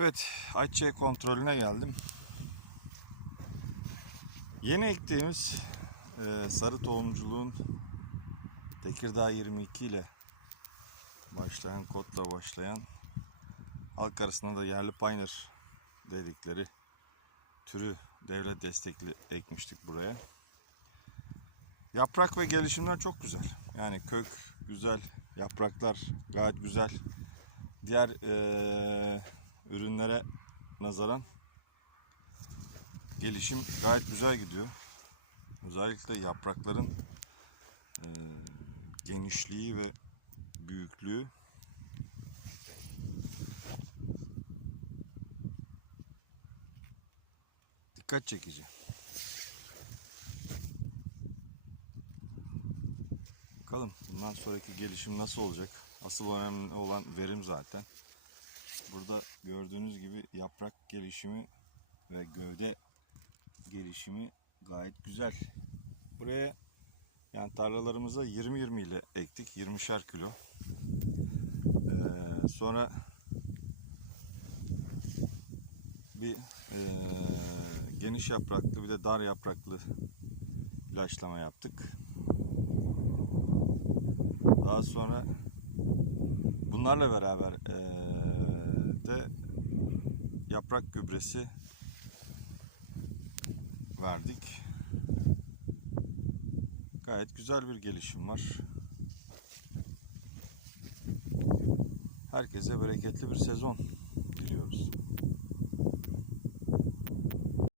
Evet, ayçiçeği kontrolüne geldim. Yeni ektiğimiz e, sarı tohumculuğun Tekirdağ 22 ile başlayan, kodla başlayan halk arasında da yerli pioneer dedikleri türü devlet destekli ekmiştik buraya. Yaprak ve gelişimler çok güzel. Yani kök güzel, yapraklar gayet güzel. Diğer eee, ürünlere nazaran gelişim gayet güzel gidiyor. Özellikle yaprakların eee, genişliği ve büyüklüğü dikkat çekici. Bakalım bundan sonraki gelişim nasıl olacak? Asıl önemli olan verim zaten. Burada gördüğünüz gibi yaprak gelişimi ve gövde gelişimi gayet güzel. Buraya yani tarlalarımıza 20-20 ile ektik. 20'şer kilo. Ee, sonra bir ee, geniş yapraklı bir de dar yapraklı ilaçlama yaptık. Daha sonra bunlarla beraber eee, de yaprak gübresi verdik. Gayet güzel bir gelişim var. Herkese bereketli bir sezon diliyoruz.